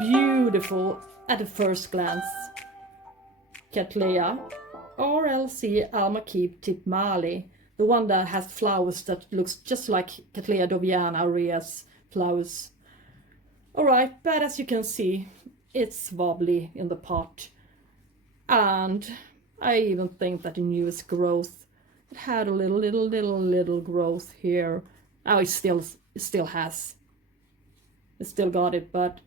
beautiful at the first glance cattleya, Rlc Alma Kee Tipmalee, the one that has flowers that looks just like Cattleya doviana aurea's flowers. Alright, but as you can see, it's wobbly in the pot, and I even think that the newest growth, it had a little growth here. Now it still has. It still got it, but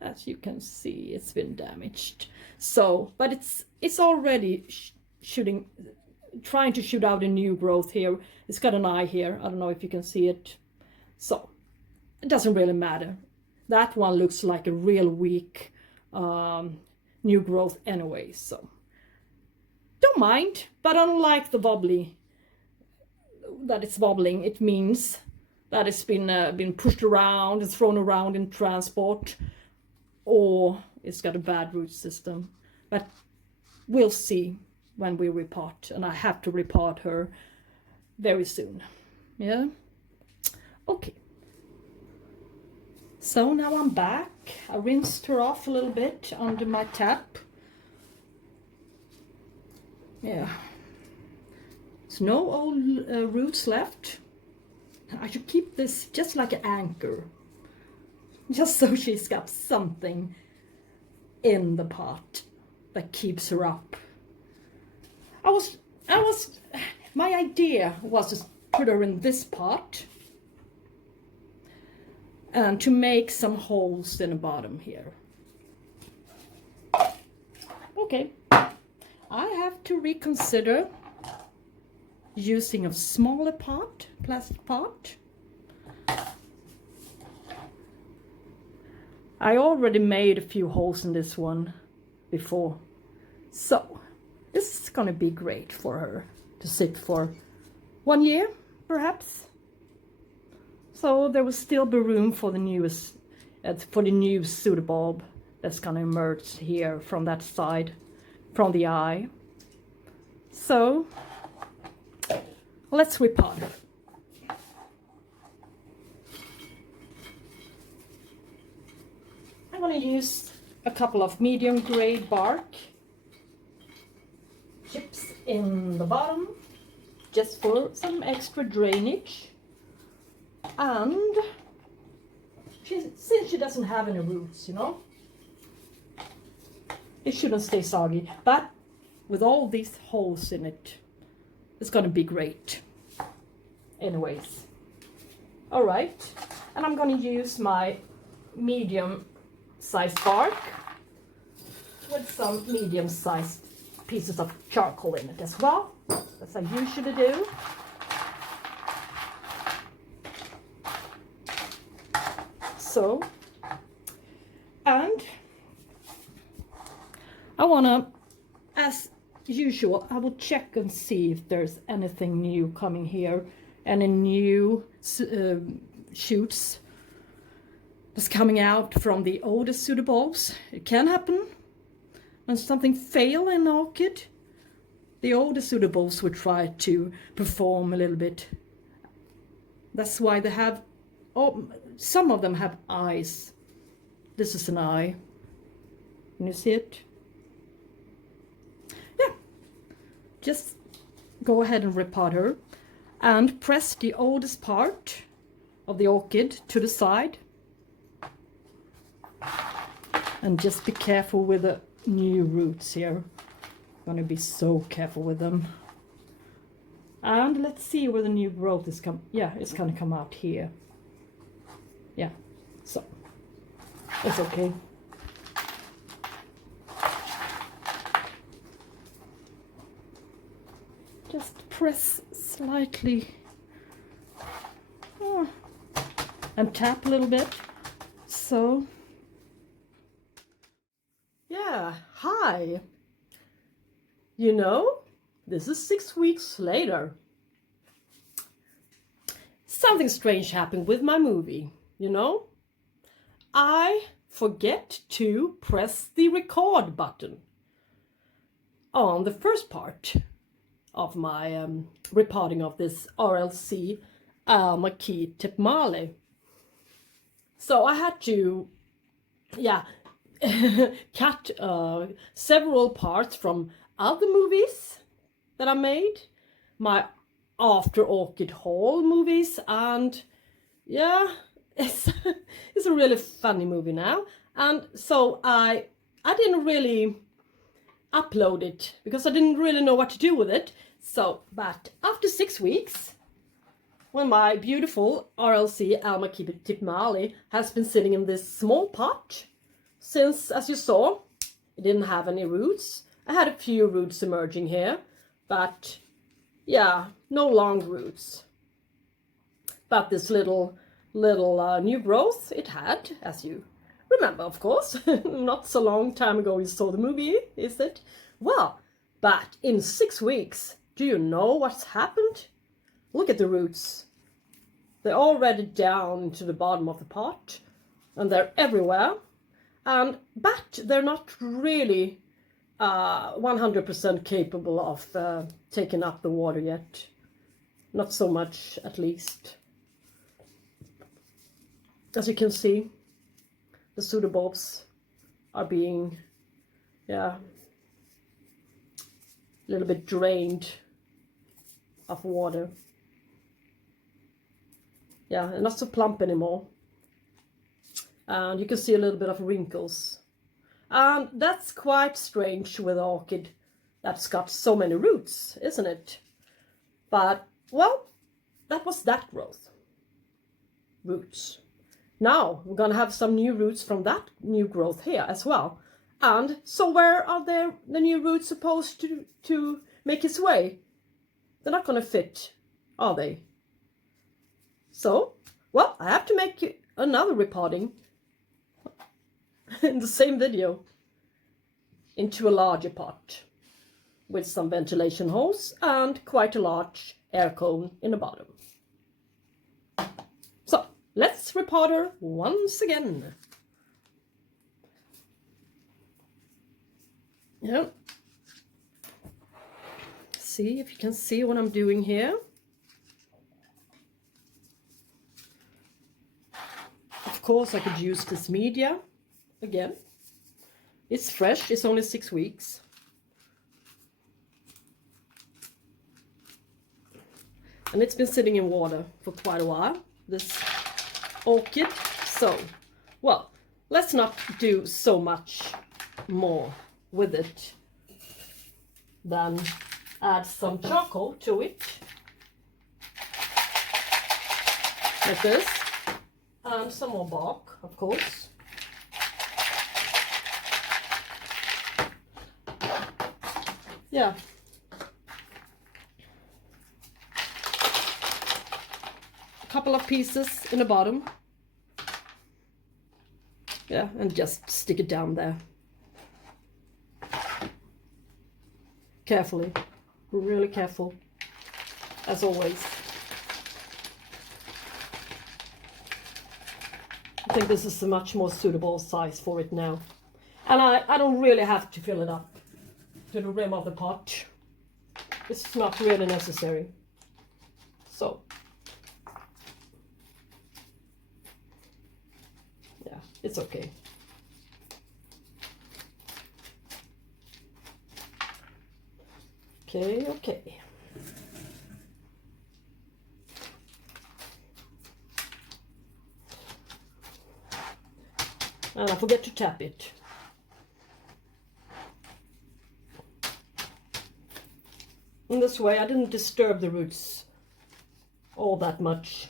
as you can see, it's been damaged. So, but it's already trying to shoot out a new growth here. It's got an eye here. I don't know if you can see it. So it doesn't really matter. That one looks like a real weak new growth anyway. So don't mind. But unlike the wobbly, that it's wobbling, it means that it's been pushed around and thrown around in transport, or it's got a bad root system. But we'll see when we repot, and I have to repot her very soon. Yeah, okay. So now I'm back. I rinsed her off a little bit under my tap. Yeah, there's no old roots left. I should keep this just like an anchor, just so she's got something in the pot that keeps her up. My idea was to put her in this pot and to make some holes in the bottom here. Okay, I have to reconsider using a smaller pot, plastic pot. I already made a few holes in this one before, so this is gonna be great for her to sit for 1 year, perhaps. So there will still be room for the newest, for the new pseudobulb that's gonna emerge here from that side, from the eye. So let's repot her. I'm going to use a couple of medium grade bark chips in the bottom, just for some extra drainage. And since she doesn't have any roots, you know, it shouldn't stay soggy. But with all these holes in it, it's going to be great. Anyways, all right, and I'm going to use my medium-sized bark with some medium-sized pieces of charcoal in it as well, as I usually do. So, and I want to, as usual, I will check and see if there's anything new coming here, any new shoots that's coming out from the older pseudobulbs. It can happen when something fails in an orchid. The older pseudobulbs will try to perform a little bit. That's why they have, some of them have eyes. This is an eye. Can you see it? Just go ahead and repot her and press the oldest part of the orchid to the side, and just be careful with the new roots here. Gonna be so careful with them. And let's see where the new growth is it's gonna come out here. Yeah, so it's okay. Just press slightly and tap a little bit. So, yeah, hi. You know, this is 6 weeks later. Something strange happened with my movie, you know. I forget to press the record button on the first part of my repotting of this yeah, cut several parts from other movies that I made, my After Orchid haul movies, and yeah, it's it's a really funny movie now. And so I didn't really upload it because I didn't really know what to do with it. So, but after 6 weeks, when my beautiful Rlc Alma Kee Tipmalee has been sitting in this small pot, since, as you saw, it didn't have any roots. I had a few roots emerging here, but yeah, no long roots. But this little new growth it had, as you remember, of course. Not so long time ago you saw the movie, is it? Well, but in 6 weeks, do you know what's happened? Look at the roots. They're already down into the bottom of the pot, and they're everywhere. But they're not really 100% capable of taking up the water yet. Not so much, at least. As you can see, the pseudobulbs are being, yeah, a little bit drained of water. Yeah, and not so plump anymore. And you can see a little bit of wrinkles. And that's quite strange with an orchid that's got so many roots, isn't it? But, well, that was that growth. Roots. Now we're gonna have some new roots from that new growth here as well. And so where are the new roots supposed to make its way? They're not gonna fit, are they? So, well, I have to make another repotting in the same video into a larger pot with some ventilation holes and quite a large air cone in the bottom. So, let's repot her once again. Yeah. See if you can see what I'm doing here. Of course, I could use this media again. It's fresh, it's only 6 weeks. And it's been sitting in water for quite a while, this orchid. So, well, let's not do so much more with it than add some charcoal to it. Like this. And some more bark, of course. Yeah. A couple of pieces in the bottom. Yeah, and just stick it down there. Carefully. Really careful. As always. I think this is a much more suitable size for it now. And I don't really have to fill it up to the rim of the pot. It's not really necessary. So, yeah, it's okay. Okay. And I forget to tap it. In this way, I didn't disturb the roots all that much.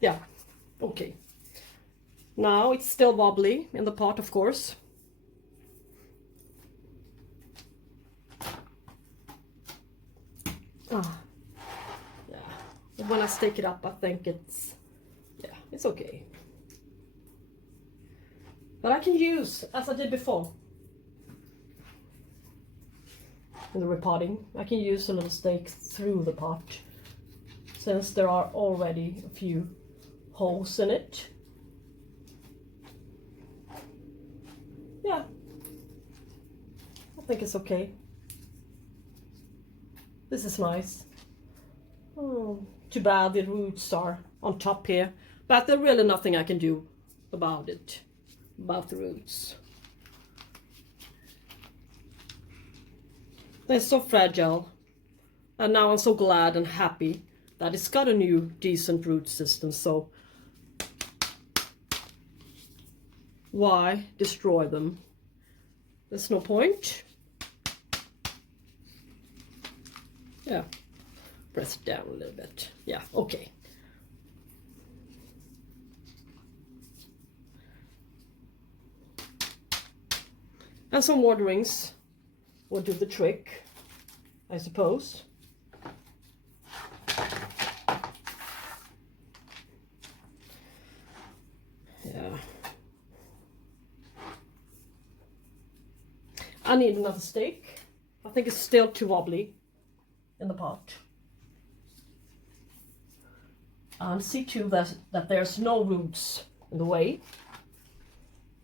Yeah, okay. Now it's still wobbly in the pot, of course. Yeah. But when I stick it up, I think it's okay. But I can use, as I did before, in the repotting, I can use a little stake through the pot, since there are already a few holes in it. Yeah, I think it's okay. This is nice. Oh, too bad the roots are on top here, but there's really nothing I can do about it, about the roots. They're so fragile, and now I'm so glad and happy that it's got a new decent root system. So why destroy them? There's no point. Yeah, press it down a little bit. Yeah, okay. And some waterings will do the trick, I suppose. Yeah. I need another stake. I think it's still too wobbly in the pot. And see too that there's no roots in the way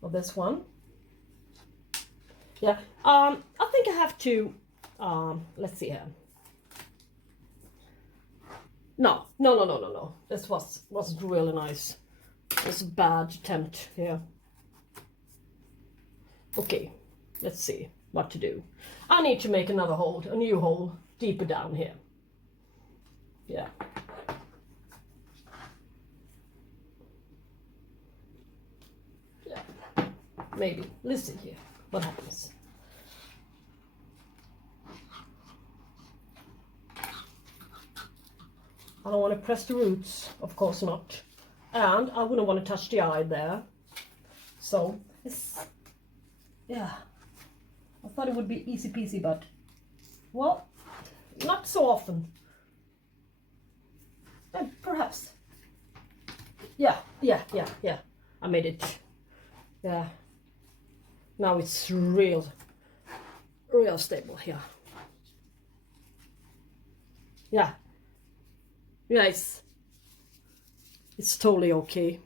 of this one. Yeah, I think I have to, let's see here. No. This wasn't really nice. It was a bad attempt here. Okay, let's see what to do. I need to make another hole, a new hole, deeper down here. Yeah. Yeah, maybe. Let's see here what happens. I don't want to press the roots, of course not. And I wouldn't want to touch the eye there. So, it's, yeah. I thought it would be easy peasy, but, well, not so often. And perhaps. Yeah. I made it. Yeah. Now it's real stable here. Yeah. Yes. It's totally okay.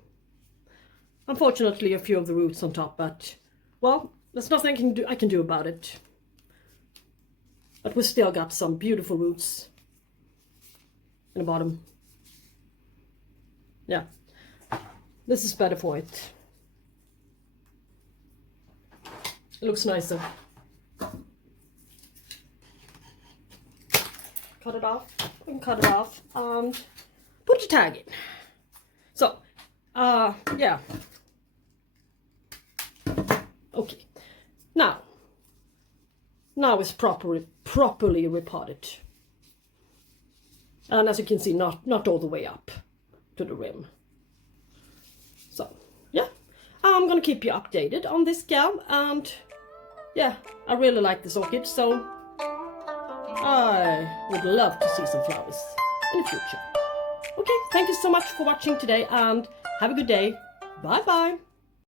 Unfortunately, a few of the roots on top, but, well, there's nothing I can do about it. But we still got some beautiful roots in the bottom. Yeah, this is better for it. It looks nicer. Cut it off. We can cut it off and put the tag in. So, yeah. Okay. Now it's properly repotted. And as you can see, not all the way up to the rim. So, yeah. I'm gonna keep you updated on this gal, and yeah, I really like this orchid, so I would love to see some flowers in the future. Okay, thank you so much for watching today, and have a good day. Bye bye.